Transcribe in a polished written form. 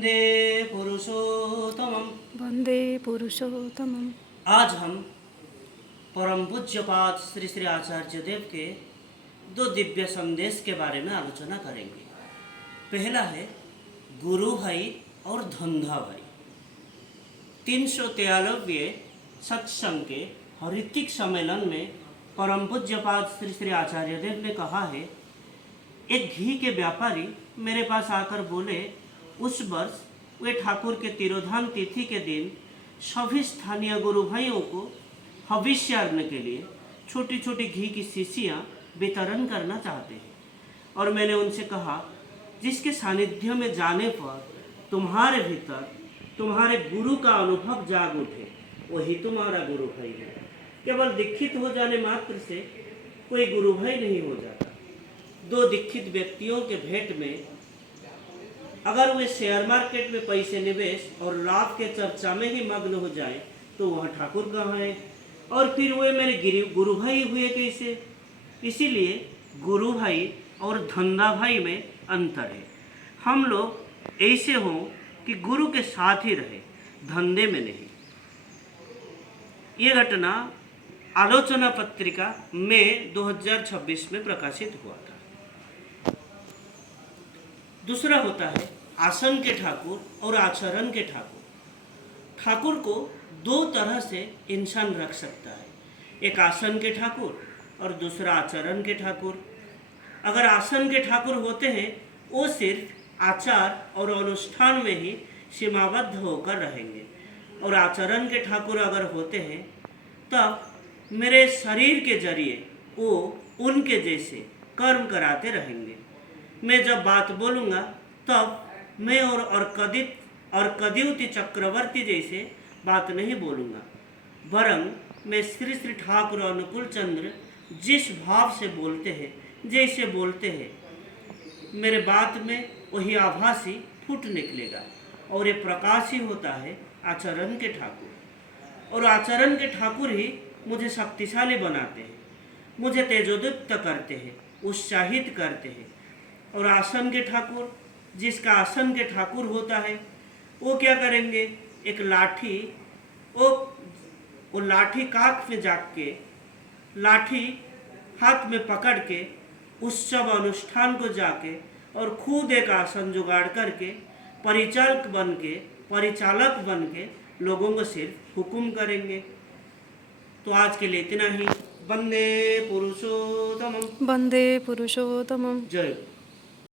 वंदे पुरुषोत्तमम्। वंदे पुरुषोत्तमम्। आज हम परम पूज्यपाद श्री श्री आचार्य देव के दो दिव्य संदेश के बारे में आलोचना करेंगे। पहला है गुरु भाई और धंधा भाई। 393वें सत्संग के ऋतिक सम्मेलन में परम पूज्यपाद श्री श्री आचार्य देव ने कहा है, एक घी के व्यापारी मेरे पास आकर बोले, उस वर्ष वे ठाकुर के तिरोधान तिथि के दिन सभी स्थानीय गुरु भाइयों को हविष्यार्पण के लिए छोटी छोटी घी की शीशियाँ वितरण करना चाहते हैं। और मैंने उनसे कहा, जिसके सानिध्य में जाने पर तुम्हारे भीतर तुम्हारे गुरु का अनुभव जाग उठे, वही तुम्हारा गुरु भाई है। केवल दीक्षित हो जाने मात्र से कोई गुरु भाई नहीं हो जाता। दो दीक्षित व्यक्तियों के भेंट में अगर वे शेयर मार्केट में पैसे निवेश और लाभ के चर्चा में ही मग्न हो जाए तो वह ठाकुर कहाँ है, और फिर वे मेरे गुरु भाई हुए कैसे। इसीलिए गुरु भाई और धंधा भाई में अंतर है। हम लोग ऐसे हों कि गुरु के साथ ही रहे, धंधे में नहीं। ये घटना आलोचना पत्रिका में 2026 में प्रकाशित हुआ था। दूसरा होता है आसन के ठाकुर और आचरण के ठाकुर। ठाकुर को दो तरह से इंसान रख सकता है, एक आसन के ठाकुर और दूसरा आचरण के ठाकुर। अगर आसन के ठाकुर होते हैं वो सिर्फ आचार और अनुष्ठान में ही सीमाबद्ध होकर रहेंगे, और आचरण के ठाकुर अगर होते हैं तब मेरे शरीर के जरिए वो उनके जैसे कर्म कराते रहेंगे। मैं जब बात बोलूँगा तब मैं और कदयुति चक्रवर्ती जैसे बात नहीं बोलूँगा, वरन मैं श्री श्री ठाकुर अनुकूल चंद्र जिस भाव से बोलते हैं, जैसे बोलते हैं, मेरे बात में वही आभासी फूट निकलेगा, और ये प्रकाश ही होता है आचरण के ठाकुर। और आचरण के ठाकुर ही मुझे शक्तिशाली बनाते हैं, मुझे तेजोदीप्त करते हैं, उत्साहित करते हैं। और आसन के ठाकुर, जिसका आसन के ठाकुर होता है, वो क्या करेंगे, एक लाठी, वो लाठी काख में जाग के, लाठी हाथ में पकड़ के उस सब अनुष्ठान को जाके और खुद एक आसन जुगाड़ करके परिचालक बन के लोगों को सिर्फ हुक्म करेंगे। तो आज के लिए इतना ही। वंदे पुरुषोत्तमम्। वंदे पुरुषोत्तमम्। जय।